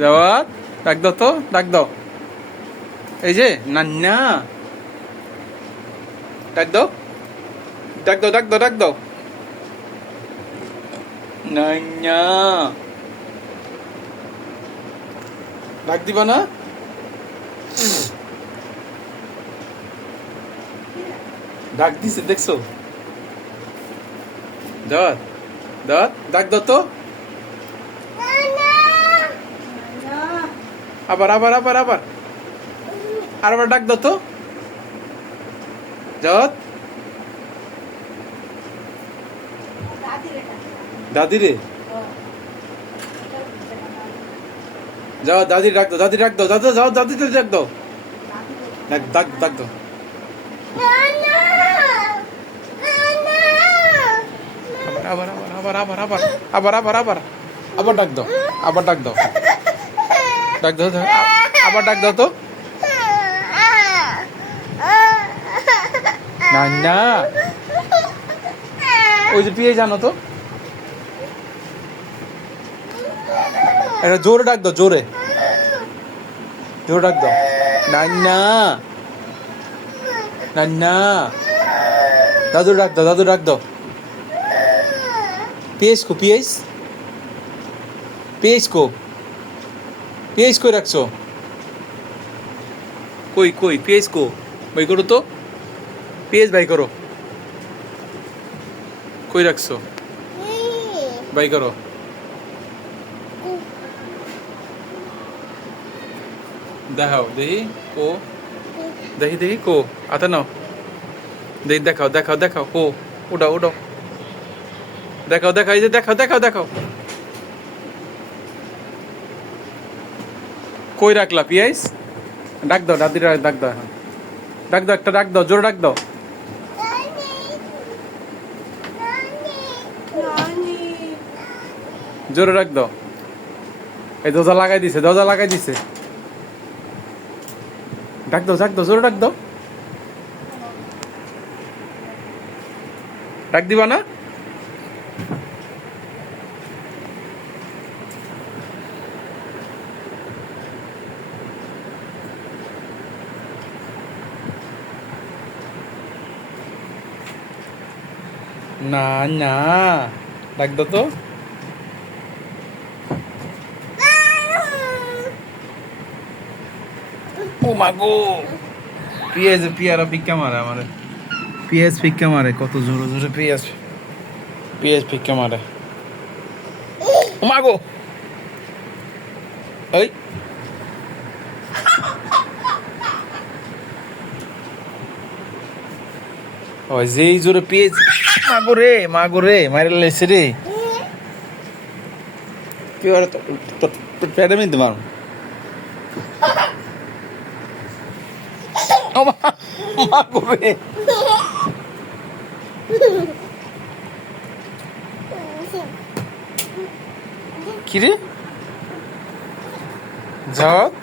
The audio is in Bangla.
জাওয়াত, ডাক দাও তো, ডাক দাও। এই যে নান্না, ডাক দাও, ডাক দাও, ডাক দাও, ডাক দাও। নান্না, ডাক দিবা না? ডাক দিছে দেখছো? দাওয়াত, দাওয়াত, ডাক দাও তো। আবার আবার আবার আবার আবার ডাক দাও তো। দাওয়াত, দাদি রে, যাও দাদি ডাক দাও, দাদি ডাক দাও, দাদা যাও, দাদি ডাক দাও, ডাক ডাক ডাক দাও। আবার আবার আবার আবার আবার আবার আবার আবার ডাক দাও, আবার ডাক দাও, ডাক দাও, আবার ডাক দাও তো। না না, ওই যে পিয়ে জানো তো, একটা জোরে ডাক দাও, জোরে জোরে ডাক দাও। নান্না, নান্না, দাদু ডাক দাও, দাদু ডাক দাও। পিএস কো, পিএস পিএস কো, পিএস কই রাখছো? কই কই পিএস কো? বাই করো তো, পিএস বাই করো। কই রাখছো? বাই করো। দেখাও দেখি কো, দেখি দেখি কো, আতা নাও, দেখি দেখাও দেখাও দেখাও কো, উঠাও উঠাও, দেখাও দেখাও, এই যে দেখাও দেখাও দেখাও। কই রাখলা পিয়াইস? ডাক দাও, দাদিরা ডাক দাও, এখন ডাক দাও, একটা ডাক দাও, জোরে ডাক দাও। জোরে ডাক দাও। এই দরজা লাগাই দিছে, দরজা লাগাই দিছে। ডাক দাও, ডাক দাও, জোরে ডাক দাও। ডাক দিবা না? না না, ডাক দাও তো। ও মাগো, পিএস পিয়ারা পিক্কা মারে আমারে, পিএস পিক্কা মারে, কত জোরে জোরে পিএস, পিএস পিক্কা মারে। ও মাগো, ওই ওই যেই জোরে পিএস, মাগো রে, মাগো রে, মারে লেছে রে। কি আর তো পেটে মিনতে মারো। ও মাগো রে, কি রে? জাওয়াত,